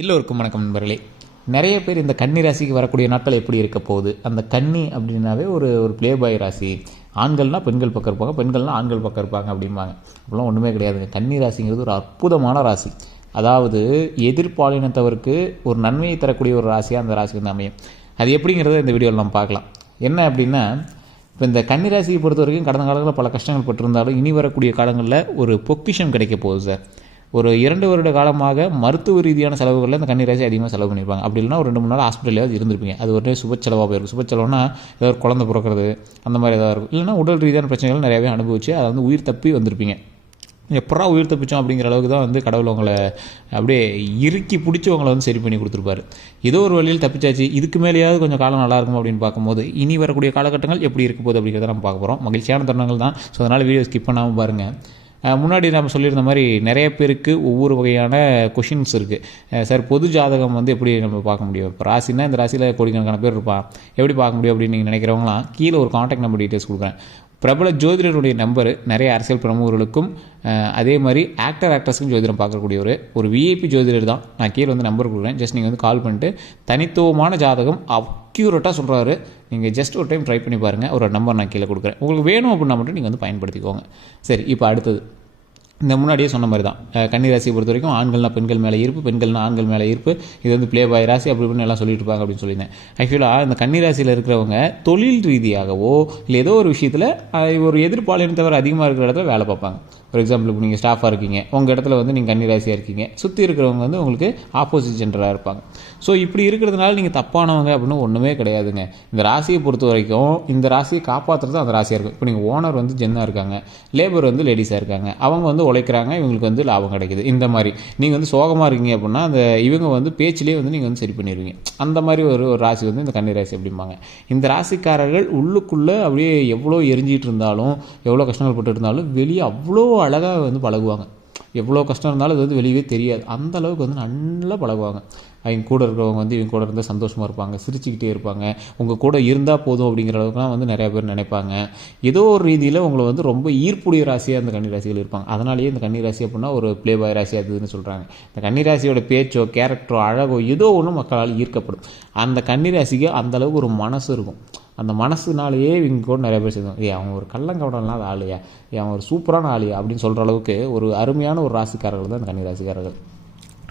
எல்லோருக்கும் வணக்கம் நண்பர்களே. நிறைய பேர் இந்த கன்னி ராசிக்கு வரக்கூடிய நாட்கள் எப்படி இருக்க போகுது? அந்த கன்னி அப்படின்னாவே ஒரு ஒரு ப்ளே பாய் ராசி. ஆண்கள்னால் பெண்கள் பக்கம் இருப்பாங்க பெண்கள்னா ஆண்கள் பக்கம் இருப்பாங்க அப்படிம்பாங்க. அப்படிலாம் ஒன்றுமே கிடையாதுங்க. கன்னி ராசிங்கிறது ஒரு அற்புதமான ராசி. அதாவது எதிர்பாலினத்தவருக்கு ஒரு நன்மையை தரக்கூடிய ஒரு ராசியாக அந்த ராசி வந்து அமையும். அது எப்படிங்கிறத இந்த வீடியோவில் நம்ம பார்க்கலாம். என்ன அப்படின்னா இப்போ இந்த கன்னி ராசியை பொறுத்த வரைக்கும் கடந்த காலங்களில் பல கஷ்டங்கள் பட்டிருந்தாலும் இனி வரக்கூடிய காலங்களில் ஒரு பொக்கிஷம் கிடைக்க போகுது சார். ஒரு இரண்டு வருட காலமாக மருத்துவ ரீதியான செலவுகளில் இந்த கன்னிராசி அதிகமாக செலவு பண்ணியிருப்பாங்க அப்படி இல்லைனா ஒரு ரெண்டு மூணு நாள் ஹாஸ்பிட்டலையாவது இருந்திருப்பீங்க. அது ஒரு சுப செலவாக போயிருக்கும் சுப செலவுனா ஏதாவது ஒரு குழந்தை பிறக்கிறது அந்த மாதிரி ஏதாவது இருக்கும். இல்லைனா உடல் ரீதியான பிரச்சனைகள் நிறையவே அனுபவிச்சு அதை வந்து உயிர் தப்பி வந்திருப்பீங்க. எப்படா உயிர் தப்பிச்சோம் அப்படிங்கிற அளவுக்கு தான் வந்து கடவுள் உங்களை அப்படியே இறுக்கி பிடிச்சி உங்களை வந்து சரி பண்ணி கொடுத்துருப்பாரு. ஏதோ ஒரு வழியில் தப்பிச்சாச்சு இதுக்கு மேலேயாவது கொஞ்சம் காலம் நல்லா இருக்கும் அப்படின்னு பார்க்கும்போது இனி வரக்கூடிய காலகட்டங்கள் எப்படி இருக்க போகுது அப்படிங்கிறத நம்ம பார்க்க போகிறோம் மகிழ்ச்சியான தருணங்கள் தான். ஸோ அதனால் வீடியோ ஸ்கிப் பண்ணாமல் பாருங்கள் முன்னாடி நம்ம சொல்லியிருந்த மாதிரி நிறைய பேருக்கு ஒவ்வொரு வகையான கொஷின்ஸ் இருக்குது சார் பொது ஜாதகம் வந்து எப்படி நம்ம பார்க்க முடியும்? இப்போ ராசினா இந்த ராசியில் கோடிக்கணக்கான பேர் இருப்பான் எப்படி பார்க்க முடியும் அப்படின்னு நீங்கள் நினைக்கிறவங்களாம் கீழே ஒரு காண்டாக்ட் நம்பர் டீட்டெயில்ஸ் கொடுக்குறேன். பிரபல ஜோதிடருடைய நம்பரு நிறைய அரசியல் பிரமுகர்களுக்கும் அதே மாதிரி ஆக்டர் ஆக்டர்ஸுக்கும் ஜோதிடம் பார்க்கக்கூடியவர். ஒரு விஐபி ஜோதிடர் தான். நான் கீழே வந்து நம்பர் கொடுக்குறேன். ஜஸ்ட் நீங்கள் வந்து கால் பண்ணிட்டு தனித்துவமான ஜாதகம் அக்யூரேட்டாக சொல்கிறாரு நீங்கள் ஜஸ்ட் ஒரு டைம் ட்ரை பண்ணி பாருங்கள் ஒரு நம்பர் நான் கீழே கொடுக்குறேன். உங்களுக்கு வேணும் அப்படின்னா மட்டும் நீங்கள் வந்து பயன்படுத்திக்கோங்க. சரி இப்போ அடுத்தது. இந்த முன்னாடியே சொன்ன மாதிரி தான். கன்னி ராசியை பொறுத்த வரைக்கும் ஆண்கள்னா பெண்கள் மேலே ஈர்ப்பு பெண்கள்னா ஆண்கள் மேலே ஈர்ப்பு. இது வந்து ப்ளே பாய் ராசி அப்படி இப்படின்னு எல்லாம் சொல்லிட்டு இருப்பாங்க அப்படின்னு சொல்லியிருந்தேன். ஆக்சுவலாக இந்த கன்னி ராசியில் இருக்கிறவங்க தொழில் ரீதியாகவோ இல்லை ஏதோ ஒரு விஷயத்தில் ஒரு எதிர்பாலினத்தவர் அதிகமாக இருக்கிற இடத்துல வேலை பார்ப்பாங்க. ஃபார் எக்ஸாம்பிள் இப்போ நீங்கள் ஸ்டாஃபாக இருக்கீங்க. உங்கள் இடத்துல வந்து நீங்கள் கன்னி ராசியாக இருக்கீங்க. சுற்றி இருக்கிறவங்க வந்து உங்களுக்கு ஆப்போசிட் ஜென்டராக இருப்பாங்க. ஸோ இப்படி இருக்கிறதுனால நீங்கள் தப்பானவங்க அப்படின்னு ஒன்றுமே கிடையாதுங்க. இந்த ராசியை பொறுத்த வரைக்கும் இந்த ராசியை காப்பாற்றுறது அந்த ராசியாக இருக்கும். இப்போ நீங்கள் ஓனர் வந்து ஜென்னாக இருக்காங்க. லேபர் வந்து லேடிஸாக இருக்காங்க. அவங்க வந்து உழைக்கிறாங்க இவங்களுக்கு வந்து லாபம் கிடைக்குது. இந்த மாதிரி. நீங்கள் வந்து சோகமாக இருக்கீங்க அப்படின்னா அந்த இவங்க வந்து பேச்சிலே வந்து நீங்கள் வந்து சரி பண்ணிடுவீங்க அந்த மாதிரி ஒரு ஒரு ராசி வந்து இந்த கன்னி ராசி அப்படிம்பாங்க. இந்த ராசிக்காரர்கள் உள்ளுக்குள்ளே அப்படியே எவ்வளோ எரிஞ்சிட்டு இருந்தாலும் எவ்வளோ கஷ்டங்கள் பட்டு இருந்தாலும் வெளியே அவ்வளோ அழகாக வந்து பழகுவாங்க. எவ்வளோ கஷ்டம் இருந்தாலும் அது வந்து வெளியவே தெரியாது. அந்த அளவுக்கு வந்து நல்லா பழகுவாங்க. அவங்க கூட இருக்கிறவங்க வந்து இவங்க கூட இருந்தால் சந்தோஷமாக இருப்பாங்க சிரிச்சுக்கிட்டே இருப்பாங்க. உங்கள் கூட இருந்தால் போதும் அப்படிங்கிற அளவுக்குலாம் வந்து நிறையா பேர் நினைப்பாங்க. ஏதோ ஒரு ரீதியில் உங்களை வந்து ரொம்ப ஈர்ப்புடைய ராசியாக அந்த கன்னி ராசிகள் இருப்பாங்க. அதனாலேயே இந்த கன்னி ராசி அப்படின்னா ஒரு ப்ளே பாய் ராசி அதுன்னு சொல்கிறாங்க இந்த கன்னி ராசியோட பேச்சோ கேரக்டரோ அழகோ ஏதோ ஒன்று மக்களால் ஈர்க்கப்படும். அந்த கன்னி ராசிக்கு ஒரு மனசு இருக்கும். அந்த மனசுனாலேயே இவங்க கூட நிறைய பேர் சேர்ந்தோம் ஏ அவன் ஒரு கள்ளங்கவடம் ஆளுயா? ஏ அவன் ஒரு சூப்பரான ஆளுயா? அப்படின்னு சொல்கிற அளவுக்கு ஒரு அருமையான ஒரு ராசிக்காரர்கள் தான் அந்த கன்னி ராசிக்காரர்கள்.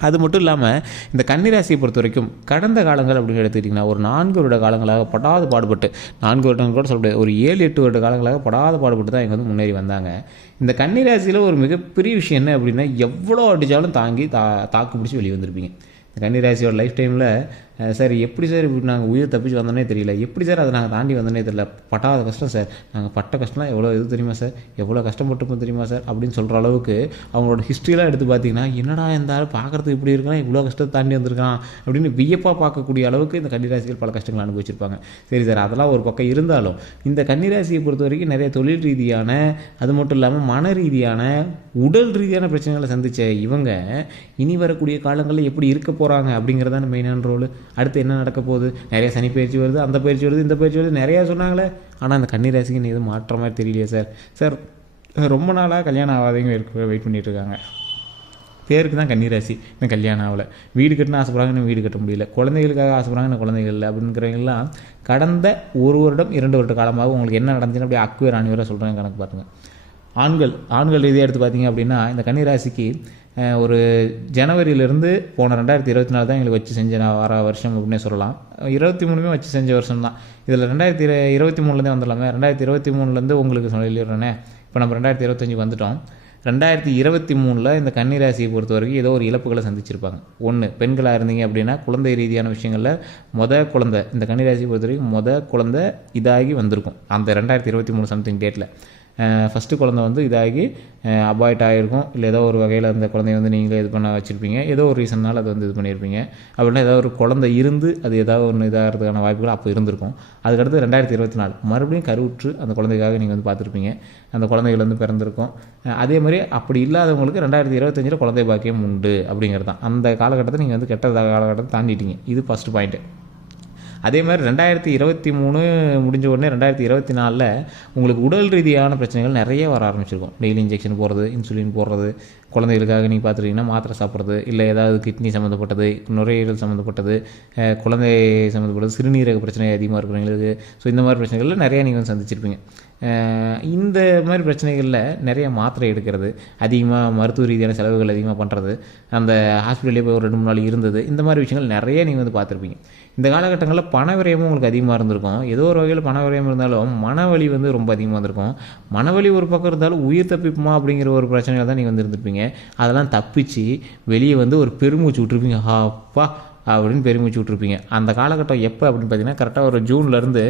அது மட்டும் இல்லாமல் இந்த கன்னிராசியை பொறுத்த வரைக்கும் கடந்த காலங்கள் அப்படின்னு எடுத்துக்கிட்டிங்கன்னா ஒரு நான்கு வருட காலங்களாக படாத பாடுபட்டு நான்கு வருடங்கள் கூட சொல்ல முடியாது ஒரு ஏழு எட்டு வருட காலங்களாக படாத பாடுபட்டு தான் இங்கே வந்து முன்னேறி வந்தாங்க. இந்த கன்னிராசியில் ஒரு மிகப்பெரிய விஷயம் என்ன அப்படின்னா எவ்வளோ அடித்தாலும் தாங்கி தா தாக்கு பிடிச்சி வெளியே வந்திருப்பீங்க. இந்த கன்னிராசியோட லைஃப் டைமில் சார் எப்படி சார் இப்படி நாங்கள் உயிர் தப்பிச்சு வந்தோன்னே தெரியல. எப்படி சார் அதை நாங்கள் தாண்டி வந்தோன்னே தெரியல. பட்டாத கஷ்டம் சார். நாங்கள் பட்ட கஷ்டம்லாம் எவ்வளோ இது தெரியுமா சார்? எவ்வளோ கஷ்டப்பட்டுப்போம் தெரியுமா சார்? அப்படின்னு சொல்கிற அளவுக்கு அவங்களோட ஹிஸ்ட்ரியெலாம் எடுத்து பார்த்தீங்கன்னா என்னடா இந்த ஆள் பார்க்குறதுக்கு இப்படி இருக்கான் இவ்வளோ கஷ்டத்தை தாண்டி வந்திருக்கான் அப்படின்னு வியப்பாக பார்க்கக்கூடிய அளவுக்கு இந்த கன்னிராசிகள் பல கஷ்டங்கள் அனுபவிச்சிருப்பாங்க. சரி சார் அதெல்லாம் ஒரு பக்கம் இருந்தாலும் இந்த கன்னிராசியை பொறுத்த வரைக்கும் நிறைய தொழில் ரீதியான அது மட்டும் இல்லாமல் மன ரீதியான உடல் ரீதியான பிரச்சனைகளை சந்திச்ச இவங்க இனி வரக்கூடிய காலங்களில் எப்படி இருக்க போகிறாங்க அப்படிங்கிறதான மெயினான ரோல் அடுத்து என்ன நடக்க போகுது? நிறைய சனி பயிற்சி வருது அந்த பயிற்சி வருது இந்த பயிற்சி வருது. நிறையா சொன்னாங்களே. ஆனால் அந்த கன்னிராசிக்கு ராசிக்கு எதுவும் மாற்ற மாதிரி தெரியலையே சார். சார் ரொம்ப நாளாக கல்யாணம் ஆகாதவங்க வெயிட் பண்ணிட்டு இருக்காங்க. பேருக்கு தான் கன்னிராசி இன்னும் கல்யாணம் ஆகலை. வீடு கட்டினா ஆசைப்படுறாங்க இன்னும் வீடு கட்ட முடியல. குழந்தைகளுக்காக ஆசைப்படுறாங்க இன்னும் குழந்தைகள் இல்லை அப்படிங்கிறவங்கலாம் கடந்த ஒரு வருடம் இரண்டு வருட காலமாக உங்களுக்கு என்ன நடந்துச்சுன்னு அப்படியே அக்குவேர் ஆணிவராக சொல்கிறாங்க கணக்கு பாருங்கள் ஆண்கள் ஆண்கள் ரீதியாக எடுத்து பார்த்தீங்க அப்படின்னா இந்த கன்னிராசிக்கு ஒரு ஜனவரியிலேருந்து போன ரெண்டாயிரத்தி இருபத்தி நாலு தான் எங்களுக்கு வச்சு செஞ்ச நான் வர வருஷம் அப்படின்னே சொல்லலாம். இருபத்தி மூணுமே வச்சு செஞ்ச வருஷம் தான். இதில் ரெண்டாயிரத்தி இரு இருபத்தி மூணுலேருந்தே வந்துடலாமே. ரெண்டாயிரத்தி இருபத்தி மூணுலேருந்து உங்களுக்கு சொல்லிடுறேனே. இப்போ நம்ம ரெண்டாயிரத்தி இருபத்தஞ்சுக்கு வந்துட்டோம். ரெண்டாயிரத்தி இருபத்தி மூணில் இந்த கன்னிராசியை பொறுத்த வரைக்கும் ஏதோ ஒரு இழப்புகளை சந்திச்சிருப்பாங்க. ஒன்று பெண்களாக இருந்தீங்க அப்படின்னா குழந்தை ரீதியான விஷயங்களில் மொத குழந்தை இந்த கன்னிராசியை பொறுத்த வரைக்கும் மொத குழந்தை இதாகி வந்திருக்கும். அந்த ரெண்டாயிரத்தி இருபத்தி மூணு சம்திங் டேட்டில் ஃபஸ்ட்டு குழந்தை வந்து இதாகி அபாய்ட் ஆகிருக்கும் இல்லை ஏதோ ஒரு வகையில் அந்த குழந்தைய வந்து நீங்களே இது பண்ண வச்சுருப்பீங்க. ஏதோ ஒரு ரீசன்னால் அது வந்து இது பண்ணியிருப்பீங்க அப்படின்னா ஏதோ ஒரு குழந்தை இருந்து அது ஏதாவது ஒன்று இதாகிறதுக்கான வாய்ப்புகள் அப்போ இருந்திருக்கும். அதுக்கடுத்து ரெண்டாயிரத்தி இருபத்தி நாலு. மறுபடியும் கருவுற்று அந்த குழந்தைக்காக நீங்கள் வந்து பார்த்துருப்பீங்க. அந்த குழந்தைகள் வந்து பிறந்திருக்கும் அதே மாதிரி அப்படி இல்லாதவங்களுக்கு ரெண்டாயிரத்தி இருபத்தஞ்சில் குழந்தை பாக்கியம் உண்டு அப்படிங்கிறது தான் அந்த காலகட்டத்தை நீங்கள் வந்து கெட்ட காலகட்டத்தை தாண்டிட்டீங்க. இது ஃபஸ்ட்டு பாயிண்ட்டு அதே மாதிரி ரெண்டாயிரத்தி இருபத்தி மூணு முடிஞ்ச உடனே ரெண்டாயிரத்தி இருபத்தி நாலில் உங்களுக்கு உடல் ரீதியான பிரச்சனைகள் நிறைய வர ஆரம்பிச்சிருக்கும். டெய்லி இன்ஜெக்ஷன் போடுறது இன்சுலின் போடுறது குழந்தைகளுக்காக நீங்கள் பார்த்துட்டிங்கன்னா மாத்திரை சாப்பிட்றது இல்லை ஏதாவது கிட்னி சம்மந்தப்பட்டது நுரையீரல் சம்மந்தப்பட்டது குழந்தை சம்மந்தப்பட்டது சிறுநீரக பிரச்சனை அதிகமாக இருக்கிறவங்களுக்கு. ஸோ இந்த மாதிரி பிரச்சனைகளில் நிறையா நீங்கள் வந்து சந்திச்சிருப்பீங்க. இந்த மாதிரி பிரச்சனைகளில் நிறைய மாத்திரை எடுக்கிறது அதிகமாக மருத்துவ ரீதியான செலவுகள் அதிகமாக பண்ணுறது அந்த ஹாஸ்பிட்டலே போய் ஒரு ரெண்டு மூணு நாள் இருந்தது இந்த மாதிரி விஷயங்கள் நிறைய நீங்கள் வந்து பார்த்துருப்பீங்க. இந்த காலகட்டங்களில் பண விரயமும் உங்களுக்கு அதிகமாக இருந்திருக்கும். ஏதோ ஒரு வகையில் பண விரயம் இருந்தாலும் மனவலி வந்து ரொம்ப அதிகமாக இருந்திருக்கும். மனவலி ஒரு பக்கம் இருந்தாலும் உயிர் தப்பிப்புமா அப்படிங்கிற ஒரு பிரச்சனையில் தான் நீங்கள் வந்து இருந்திருப்பீங்க. அதெல்லாம் தப்பிச்சு வெளியே வந்து ஒரு பெருமூச்சு விட்ருப்பீங்க அப்பா அப்படின்னு பெருமூச்சு விட்ருப்பீங்க அந்த காலகட்டம் எப்போ அப்படின்னு பார்த்தீங்கன்னா கரெக்டாக ஒரு ஜூன்லேருந்து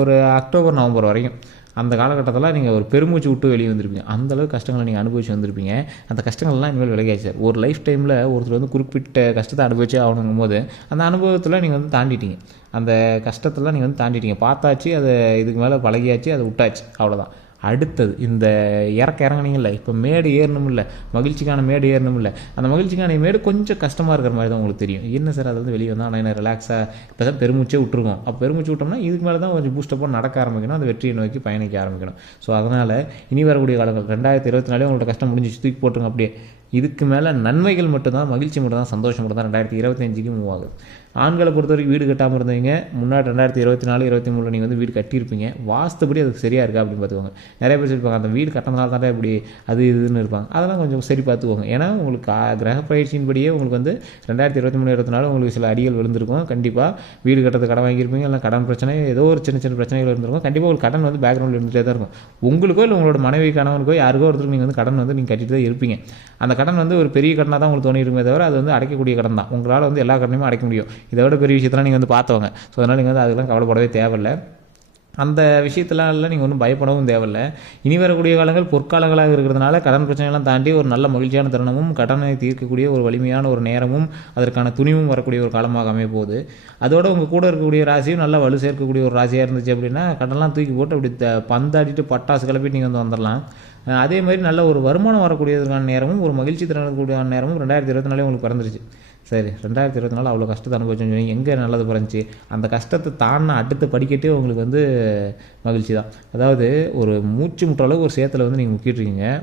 ஒரு அக்டோபர் நவம்பர் வரைக்கும் அந்த காலகட்டத்தில் நீங்கள் ஒரு பெருமூச்சு விட்டு வெளியே வந்திருப்பீங்க. அந்த அளவுக்கு கஷ்டங்களை நீங்கள் அனுபவிச்சு வந்திருப்பீங்க. அந்த கஷ்டங்கள்லாம் இனிமேல் விலகியாச்சு. ஒரு லைஃப் டைமில் ஒருத்தர் வந்து குறிப்பிட்ட கஷ்டத்தை அனுபவிச்சே ஆகணுங்கும் போது அந்த அனுபவத்தில் நீங்கள் வந்து தாண்டிட்டீங்க. அந்த கஷ்டத்தெல்லாம் நீங்கள் வந்து தாண்டிட்டீங்க. பார்த்தாச்சு அதை இதுக்கு மேலே பழகியாச்சு அதை விட்டாச்சு. அவ்வளோதான் அடுத்தது இந்த இறக்க இறங்குனீங்கல்ல இப்போ மேடு ஏறணும்ல மகிழ்ச்சிக்கான மேடு ஏறணும்ல அந்த மகிழ்ச்சிக்கான மேடு கொஞ்சம் கஷ்டமாக இருக்கிற மாதிரி தான் உங்களுக்கு தெரியும். என்ன சார் அது வந்து வெளியே வந்தால் ஆனால் என்ன ரிலாக்ஸாக இப்போ தான் பெருமூச்சே விட்டுருக்கோம். அப்போ பெருமூச்சு விட்டோம்னா இதுக்கு மேலே தான் கொஞ்சம் பூஸ்டப்பாக நடக்க ஆரம்பிக்கணும் அந்த வெற்றியை நோக்கி பயணிக்க ஆரம்பிக்கணும். ஸோ அதனால் இனி வரக்கூடிய காலங்கள் ரெண்டாயிரத்தி இருபத்தி நாலே உங்களோட கஷ்டம் முடிஞ்சு தூக்கி போட்டுருங்க அப்படியே. இதுக்கு மேலே நன்மைகள் மட்டும்தான் மகிழ்ச்சி மட்டும் தான் சந்தோஷம் மட்டும்தான் ரெண்டாயிரத்தி இருபத்தஞ்சிக்கு மூவ் ஆகுது. ஆண்களை பொறுத்த வரைக்கும் வீடு கட்டாமல் இருந்தவங்க முன்னாடி ரெண்டாயிரத்தி இருபத்தி நாலு இருபத்தி மூணில் நீங்கள் வந்து வீடு கட்டியிருப்பீங்க. வாஸ்துபடி அதுக்கு சரியாக இருக்கா அப்படின்னு பார்த்துக்கோங்க. நிறைய பேர் சொல்லிப்பாங்க அந்த வீடு கட்டினதால தான் இப்படி அது இதுன்னு இருப்பாங்க. அதெல்லாம் கொஞ்சம் சரி பார்த்துக்கோங்க. ஏன்னா உங்களுக்கு கிரக பயிற்சியின்படியே உங்களுக்கு வந்து ரெண்டாயிரத்தி இருபத்தி மூணு இருபத்தி நாலு உங்களுக்கு சில அடிகள் விழுந்திருக்கும். கண்டிப்பாக வீடு கட்டுறது கடன் வாங்கியிருப்பீங்க இல்லை கடன் பிரச்சனை ஏதோ ஒரு சின்ன சின்ன பிரச்சனைகள் இருந்திருக்கும். கண்டிப்பாக உங்களுக்கு கடன் வந்து பேக்ரவுண்டில் இருந்துகிட்டே தான் இருக்கும். உங்களுக்கோ இல்லை உங்களோட மனைவி கணவனுக்கோ யாருக்கோ ஒருத்தருக்கு நீங்கள் வந்து கடன் வந்து நீங்கள் கட்டிட்டு தான் இருப்பீங்க. அந்த கடன் வந்து ஒரு பெரிய கடனாக தான் உங்களுக்கு தோணிருக்குமே தவிர அது வந்து அடைக்கக்கூடிய கடன் தான். உங்களால் வந்து எல்லா கடனையுமே அடைக்க முடியும். இதை விட பெரிய விஷயத்தெல்லாம் நீங்கள் வந்து பார்த்தவங்க. ஸோ அதனால் நீங்கள் வந்து அதுக்கெல்லாம் கவலைப்படவே தேவையில்லை. அந்த விஷயத்தெல்லாம் இல்லை நீங்கள் ஒன்றும் பயப்படவும் தேவையில்லை. இனி வரக்கூடிய காலங்கள் பொற்காலங்களாக இருக்கிறதுனால கடன் பிரச்சனையெல்லாம் தாண்டி ஒரு நல்ல மகிழ்ச்சியான தருணமும் கடனை தீர்க்கக்கூடிய ஒரு வலிமையான ஒரு நேரமும் அதற்கான துணிவும் வரக்கூடிய ஒரு காலமாக அமைய போகுது. அதோட உங்கள் கூட இருக்கக்கூடிய ராசியும் நல்லா வலு சேர்க்கக்கூடிய ஒரு ராசியாக இருந்துச்சு அப்படின்னா கடன்லாம் தூக்கி போட்டு அப்படி த- பந்தாடிட்டு பட்டாசு கிளப்பிட்டு நீங்கள் வந்து வந்துடலாம் அதே மாதிரி நல்ல ஒரு வருமானம் வரக்கூடியதுக்கான நேரமும் ஒரு மகிழ்ச்சி தரக்கூடிய நேரமும் ரெண்டாயிரத்தி இருபத்தி நாலே உங்களுக்கு பிறந்துருச்சு சரி ரெண்டாயிரத்தி இருபத்தி நாலு அவ்வளோ கஷ்டத்தை அனுபவிச்சோம் எங்கே நல்லது பிறந்துச்சு? அந்த கஷ்டத்தை தாண்டின அடுத்த படிக்கட்டே உங்களுக்கு வந்து மகிழ்ச்சி தான். அதாவது ஒரு மூச்சு முட்டுற ஒரு சேத்துல வந்து நீங்கள் முக்கிட்டுருக்கீங்க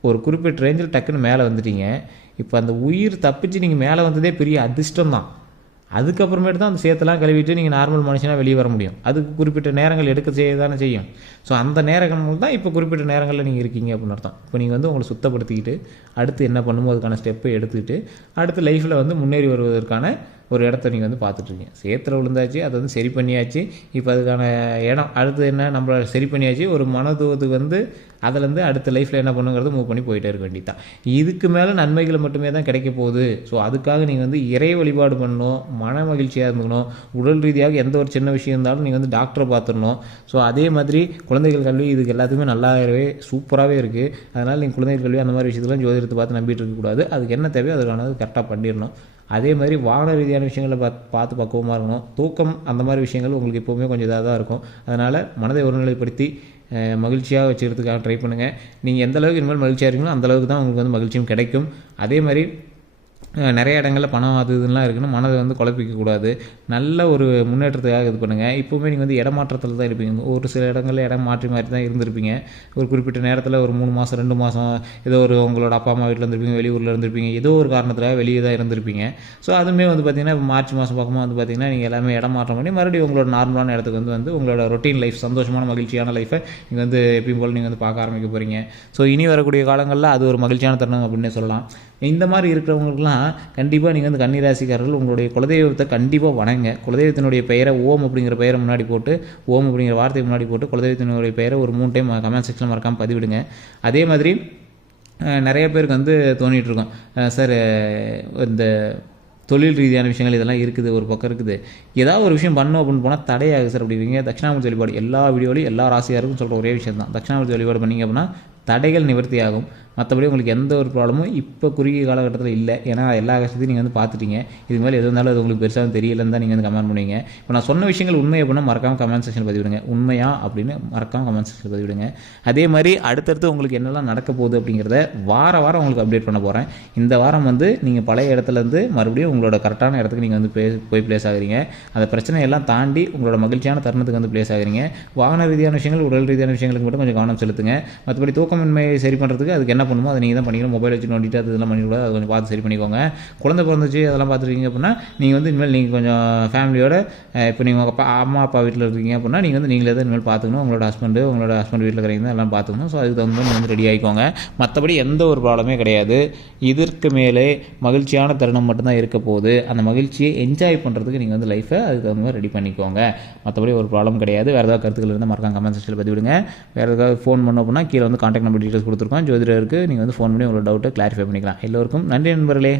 ஒரு குறிப்பிட்ட ரேஞ்சில் டக்குன்னு மேலே வந்துட்டீங்க. இப்போ அந்த உயிர் தப்பிச்சு நீங்கள் மேலே வந்ததே பெரிய அதிர்ஷ்டம் தான். அதுக்கப்புறமேட்டு தான் அந்த சேத்தெல்லாம் கழுவிட்டு நீங்கள் நார்மல் மனுஷனாக வெளியே வர முடியும். அதுக்கு குறிப்பிட்ட நேரங்கள் எடுக்க செய்ய தானே செய்யும். ஸோ அந்த நேரங்கள் தான் இப்போ குறிப்பிட்ட நேரங்களில் நீங்கள் இருக்கீங்க அப்படின்னு அர்த்தம். இப்போ நீங்கள் வந்து உங்களை சுத்தப்படுத்திக்கிட்டு அடுத்து என்ன பண்ணுமோ அதுக்கான ஸ்டெப்பை எடுத்துக்கிட்டு அடுத்து லைஃப்பில் வந்து முன்னேறி வருவதற்கான ஒரு இடத்த நீங்கள் வந்து பார்த்துட்ருக்கீங்க. சேத்துல விழுந்தாச்சு அதை வந்து சரி பண்ணியாச்சு. இப்போ அதுக்கான இடம் அடுத்து என்ன நம்மள சரி பண்ணியாச்சு. ஒரு மனதுவத்துக்கு வந்து அதுலேருந்து அடுத்த லைஃப்பில் என்ன பண்ணுங்கிறது மூவ் பண்ணி போயிட்டே இருக்க வேண்டியதான் இதுக்கு மேலே நன்மைகள் மட்டுமே தான் கிடைக்க போகுது. ஸோ அதுக்காக நீங்கள் வந்து இறை வழிபாடு பண்ணணும் மன மகிழ்ச்சியாக இருந்துக்கணும். உடல் ரீதியாக எந்த ஒரு சின்ன விஷயம் இருந்தாலும் நீங்கள் வந்து டாக்டரை பார்த்துடணும். ஸோ அதே மாதிரி குழந்தைகள் கல்வி இதுக்கு எல்லாத்துக்குமே நல்லாவே சூப்பராகவே இருக்குது அதனால் நீங்கள் குழந்தைகள் கல்வி அந்த மாதிரி விஷயத்தெல்லாம் ஜோதிடத்தை பார்த்து நம்பிட்டு இருக்கக்கூடாது. அதுக்கு என்ன தேவையோ அதுக்கானது கரெக்டாக பண்ணிடணும். அதே மாதிரி வாகன ரீதியான விஷயங்களை பார்த்து பார்த்து பக்குவமாக இருக்கணும். தூக்கம் அந்த மாதிரி விஷயங்கள் உங்களுக்கு எப்போவுமே கொஞ்சம் இதாக தான் இருக்கும். அதனால் மனதை ஒருநிலைப்படுத்தி மகிழ்ச்சியாக வச்சுக்கிறதுக்காக ட்ரை பண்ணுங்கள் நீங்கள் எந்த அளவுக்கு இனிமேல் மகிழ்ச்சியாக இருக்கீங்களோ அந்த அளவுக்கு தான் உங்களுக்கு வந்து மகிழ்ச்சியும் கிடைக்கும். அதே மாதிரி நிறைய இடங்களில் பணம் அது இதுலாம் இருக்குன்னு மனதை வந்து குழப்பிக்க கூடாது. நல்ல ஒரு முன்னேற்றத்துக்காக இது பண்ணுங்கள் இப்போவுமே நீங்கள் வந்து இடமாற்றத்தில் தான் இருப்பீங்க. ஒரு சில இடங்களில் இடம் மாற்றி மாற்றி தான் இருந்திருப்பீங்க. ஒரு குறிப்பிட்ட நேரத்தில் ஒரு மூணு மாதம் ரெண்டு மாதம் ஏதோ ஒரு உங்களோட அப்பா அம்மா வீட்டில் இருந்திருப்பீங்க வெளியூரில் இருந்திருப்பீங்க ஏதோ ஒரு காரணத்துக்காக வெளியே தான் இருந்திருப்பீங்க. ஸோ அதுவுமே வந்து பார்த்திங்கன்னா இப்போ மார்ச் மாதம் பக்கமாக வந்து பார்த்திங்கன்னா நீங்கள் எல்லாமே இடம் மாற்றம் பண்ணி மறுபடியும் உங்களோட நார்மலான இடத்துக்கு வந்து வந்து உங்களோட ரொட்டீன் லைஃப் சந்தோஷமான மகிழ்ச்சியான லைஃபை நீங்கள் வந்து எப்பயும் போல் நீங்கள் வந்து பார்க்க ஆரம்பிக்க போகிறீங்க ஸோ இனி வரக்கூடிய காலங்களில் அது ஒரு மகிழ்ச்சியான தருணம் அப்படின்னே சொல்லலாம். இந்த மாதிரி இருக்கிறவங்களுக்குலாம் கண்டிப்பாக நீங்கள் வந்து கன்னிராசிக்காரர்கள் உங்களுடைய குலதெய்வத்தை கண்டிப்பாக வணங்க குலதெய்வத்தினுடைய பெயரை ஓம் அப்படிங்கிற பெயரை முன்னாடி போட்டு ஓம் அப்படிங்கிற வார்த்தையை முன்னாடி போட்டு குலதெய்வத்தினுடைய பெயரை ஒரு மூணு டைம் கமெண்ட் செக்ஷனில் மறக்காமல் பதிவிடுங்க. அதே மாதிரி நிறைய பேருக்கு வந்து தோணிகிட்ருக்கோம் சார் இந்த தொழில் ரீதியான விஷயங்கள் இதெல்லாம் இருக்குது ஒரு பக்கம் இருக்குது. ஏதாவது ஒரு விஷயம் பண்ணும் அப்படின்னு போனால் தடையாகுது சார் அப்படிங்க தட்சிணாமூர்த்தி வழிபாடு எல்லா வீடியோலையும் எல்லா ராசியாருக்கும் சொல்கிற ஒரே விஷயம் தான் தட்சிணாமூர்த்தி வழிபாடு பண்ணிங்க அப்படின்னா தடைகள் நிவர்த்தியாகும். மற்றபடி உங்களுக்கு எந்த ஒரு ப்ராப்ளமும் இப்போ குறுகிய காலகட்டத்தில் இல்லை. ஏன்னா எல்லா கஷ்டத்தையும் நீங்கள் வந்து பார்த்துட்டீங்க. இது மாதிரி எது இருந்தாலும் அது உங்களுக்கு பெருசாக தெரியலன்னு தான் நீங்கள் வந்து கமெண்ட் பண்ணுவீங்க. இப்போ நான் சொன்ன விஷயங்கள் உண்மை அப்படின்னா மறக்காமல் கமெண்ட் செக்ஷன் பதிவிடுங்க. உண்மையா அப்படின்னு மறக்காமல் கமெண்ட் செக்ஷன் பதிவிடுங்க. அதே மாதிரி அடுத்தடுத்து உங்களுக்கு என்னெல்லாம் நடக்க போகுது அப்படிங்கிறத வார வாரம் உங்களுக்கு அப்டேட் பண்ண போகிறேன் இந்த வாரம் வந்து நீங்கள் பழைய இடத்துலேருந்து மறுபடியும் உங்களோட கரெக்டான இடத்துக்கு நீங்கள் வந்து பே- போய் பிளேஸ் ஆகுறீங்க. அந்த பிரச்சனை எல்லாம் தாண்டி உங்களோட மகிழ்ச்சியான தருணத்துக்கு வந்து பிளேஸ் ஆகுறீங்க. வாகன ரீதியான விஷயங்கள் உடல் ரீதியான விஷயங்களுக்கு மட்டும் கொஞ்சம் கவனம் செலுத்துங்க. மற்றபடி தூக்கமின்மையை சரி பண்ணுறதுக்கு அதுக்கு என்ன பண்ணுமோ அதை நீங்கள் தான் பண்ணிக்கணும். மொபைல் வச்சு நோண்டிட்டு அது இதெல்லாம் பண்ணிக்கூடாது அதை கொஞ்சம் பார்த்து சரி பண்ணிக்கோங்க. குழந்தை பிறந்துச்சு அதெல்லாம் பார்த்துருக்கீங்க அப்படின்னா நீங்கள் வந்து இனிமேல் நீங்கள் கொஞ்சம் ஃபேமிலியோட இப்போ நீங்கள் உங்கள் அப்பா அம்மா அப்பா வீட்டில் இருக்கீங்க அப்படின்னா நீங்கள் வந்து நீங்களே தான் இனிமேல் பார்த்துக்கணும். உங்களோட ஹஸ்பண்டு உங்களோட ஹஸ்பண்ட் வீட்டில் இருக்கிறீங்க எல்லாம் பார்த்துக்கணும். ஸோ அதுக்கு தகுந்த மாதிரி வந்து ரெடி ஆகிக்கோங்க. மற்றபடி எந்த ஒரு ப்ராப்ளமே கிடையாது. இதற்கு மேலே மகிழ்ச்சியான தருணம் மட்டும்தான் இருக்க போகுது. அந்த மகிழ்ச்சியை என்ஜாய் பண்ணுறதுக்கு நீங்கள் வந்து லைஃப்பை அதுக்கு தகுந்த மாதிரி ரெடி பண்ணிக்கோங்க. மற்றபடி ஒரு ப்ராப்ளம் கிடையாது. வேறு ஏதாவது கருத்துக்கள் இருந்தால் மறக்காம கமெண்ட் செக்ஷனில் பதிவு விடுங்க வேறு ஏதாவது ஃபோன் பண்ணோம் அப்படின்னா கீழே வந்து காண்டாக்ட் நம்பர் டீட்டெயில்ஸ் கொடுத்துருக்கோம். ஜோதிடருக்கு நீங்கள் வந்து ஃபோன் பண்ணி உங்களோட டவுட்டை கிளாரிஃபை பண்ணிக்கலாம். எல்லோருக்கும் நன்றி நண்பர்களே.